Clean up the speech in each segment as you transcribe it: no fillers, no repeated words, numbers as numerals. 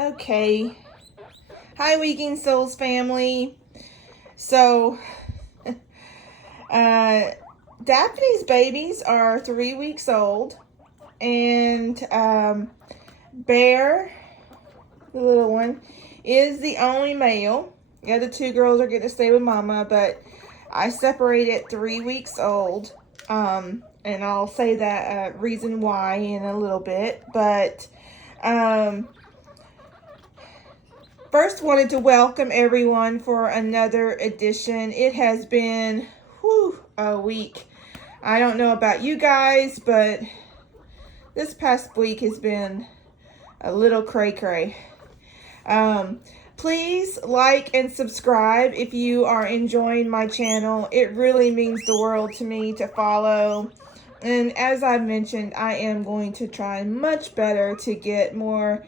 Okay. Hi, Weekend Souls family. So, Daphne's babies are 3 weeks old, and Bear, the little one, is the only male. The other two girls are getting to stay with Mama, but I separated 3 weeks old. And I'll say that reason why in a little bit, but first, wanted to welcome everyone for another edition. It has been a week. I don't know about you guys, but this past week has been a little cray-cray. Please like and subscribe if you are enjoying my channel. It really means the world to me to follow. And as I mentioned, I am going to try much better to get more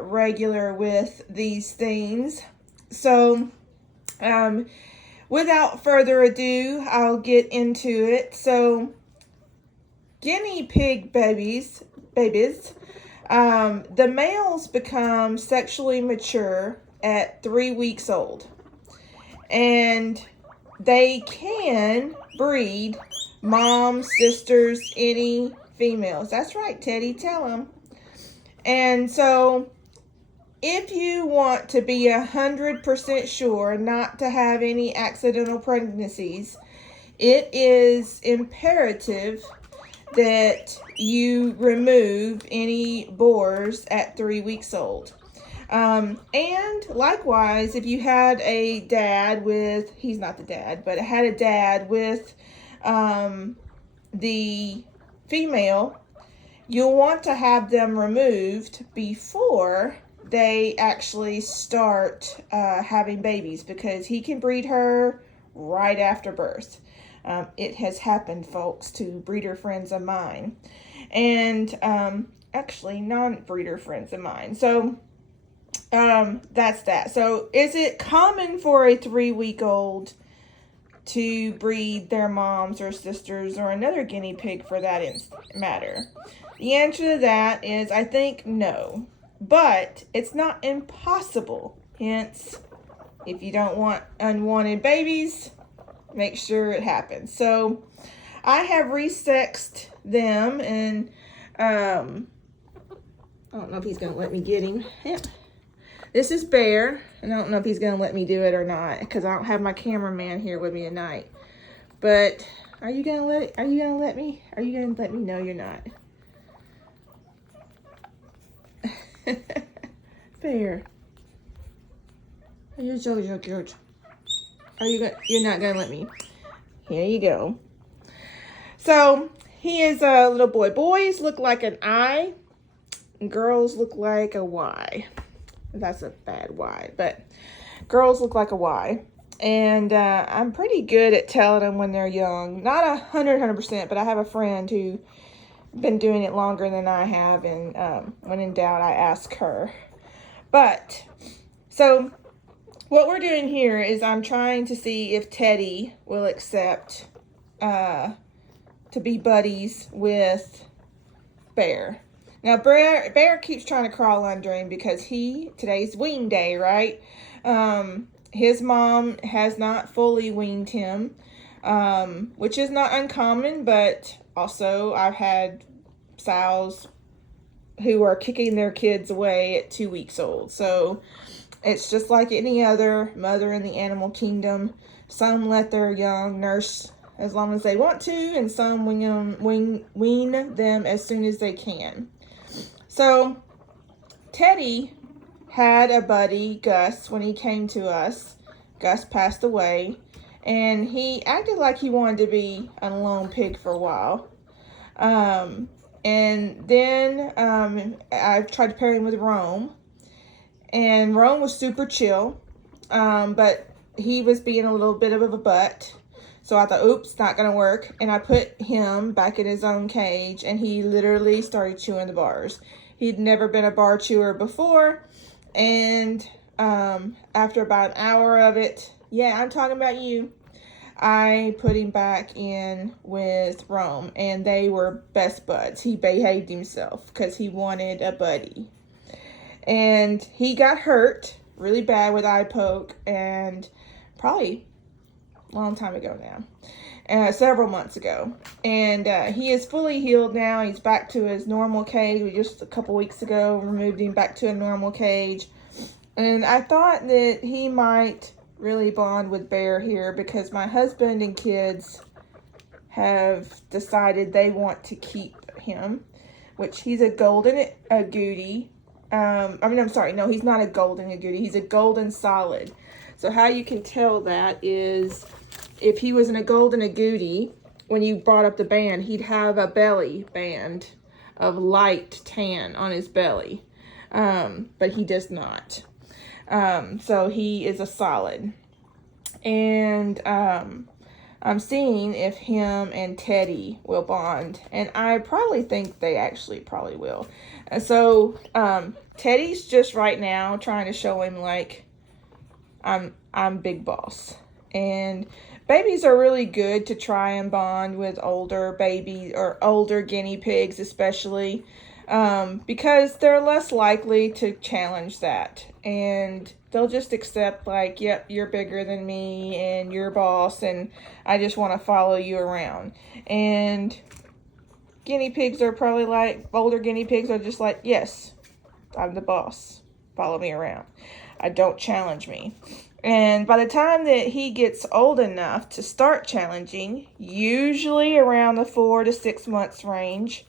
regular with these things. So, without further ado, I'll get into it. So, guinea pig babies, the males become sexually mature at 3 weeks old. And they can breed moms, sisters, any females. That's right, Teddy, tell them. And so, if you want to be 100% sure not to have any accidental pregnancies, it is imperative that you remove any boars at 3 weeks old. And likewise, if you had a dad with, he's not the dad, but had a dad with the female, you'll want to have them removed before they actually start having babies, because he can breed her right after birth. It has happened, folks, to breeder friends of mine, and actually non-breeder friends of mine. So that's that. So is it common for a 3-week-old to breed their moms or sisters or another guinea pig for that matter? The answer to that is, I think, no. But it's not impossible. Hence, if you don't want unwanted babies, make sure it happens. So, I have resexed them, and I don't know if he's going to let me get him. Yeah. This is Bear, and I don't know if he's going to let me do it or not, because I don't have my cameraman here with me tonight. But are you going to let me? Are you going to let me? No, you're not. Bear. You're George. You're not gonna let me. Here you go. So he is a little boy. Boys look like an I, and girls look like a Y. That's a bad Y, but girls look like a Y. And I'm pretty good at telling them when they're young. Not 100%, but I have a friend who been doing it longer than I have, and when in doubt, I ask her. But so what we're doing here is I'm trying to see if Teddy will accept to be buddies with Bear. Now, Bear keeps trying to crawl under him because today's wean day, right? His mom has not fully weaned him, which is not uncommon, but also I've had sows who are kicking their kids away at 2 weeks old. So it's just like any other mother in the animal kingdom. Some let their young nurse as long as they want to, and some wean them as soon as they can. So Teddy had a buddy, Gus, when he came to us. Gus passed away, and he acted like he wanted to be a lone pig for a while. And then I tried to pair him with Rome, and Rome was super chill, but he was being a little bit of a butt. So I thought, oops, not going to work. And I put him back in his own cage, and he literally started chewing the bars. He'd never been a bar chewer before. And after about an hour of it, yeah, I'm talking about you, I put him back in with Rome, and they were best buds. He behaved himself because he wanted a buddy. And he got hurt really bad with eye poke, and probably a long time ago now, several months ago. And he is fully healed now. He's back to his normal cage. We just a couple weeks ago removed him back to a normal cage. And I thought that he might really bond with Bear here because my husband and kids have decided they want to keep him, which he's a golden agouti. I'm sorry, no, he's not a golden agouti. He's a golden solid. So how you can tell that is if he was in a golden agouti, when you brought up the band, he'd have a belly band of light tan on his belly, but he does not. So he is a solid. And I'm seeing if him and Teddy will bond. And I probably think they actually probably will. And so Teddy's just right now trying to show him like I'm big boss. And babies are really good to try and bond with older babies or older guinea pigs especially. Because they're less likely to challenge that, and they'll just accept like, yep, you're bigger than me and you're boss and I just want to follow you around. And guinea pigs are probably like, older guinea pigs are just like, yes, I'm the boss, follow me around, don't challenge me. And by the time that he gets old enough to start challenging, usually around the 4 to 6 months range,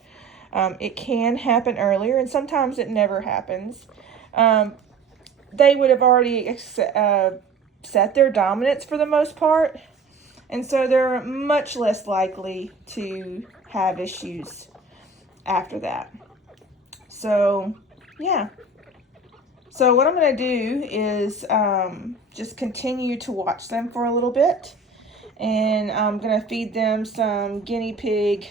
it can happen earlier, and sometimes it never happens. They would have already set their dominance for the most part, and so they're much less likely to have issues after that. So, yeah. So what I'm going to do is just continue to watch them for a little bit, and I'm going to feed them some guinea pig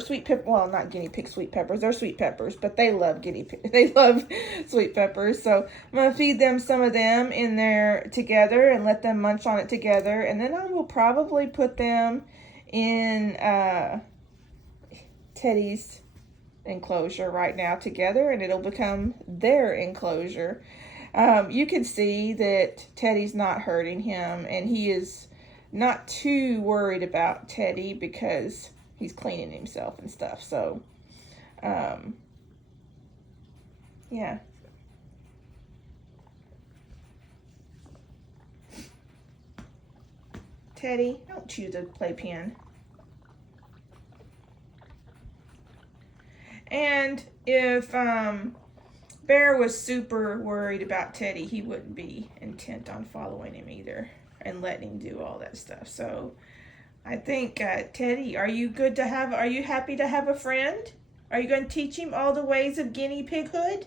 sweet pepper, well, not guinea pig sweet peppers, they're sweet peppers, but they love they love sweet peppers. So I'm going to feed them some of them in there together and let them munch on it together. And then I will probably put them in Teddy's enclosure right now together, and it'll become their enclosure. You can see that Teddy's not hurting him, and he is not too worried about Teddy because he's cleaning himself and stuff. So, yeah. Teddy, don't chew the playpen. And if Bear was super worried about Teddy, he wouldn't be intent on following him either and letting him do all that stuff. So I think, Teddy, are you happy to have a friend? Are you going to teach him all the ways of guinea pighood?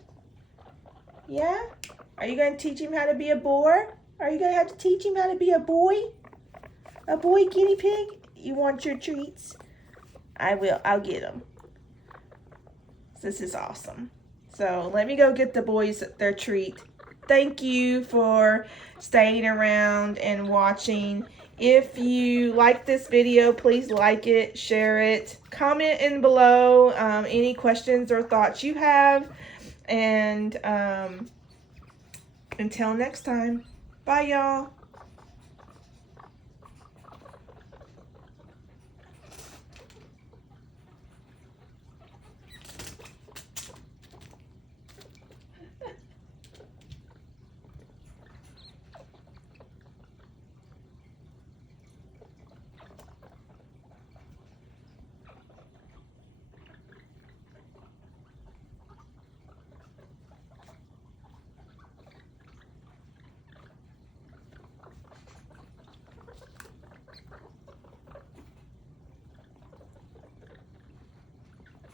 Yeah? Are you going to teach him how to be a boar? Are you going to have to teach him how to be a boy? A boy guinea pig? You want your treats? I will. I'll get them. This is awesome. So let me go get the boys their treat. Thank you for staying around and watching. If you like this video, please like it, share it, comment in below any questions or thoughts you have. And until next time, bye y'all.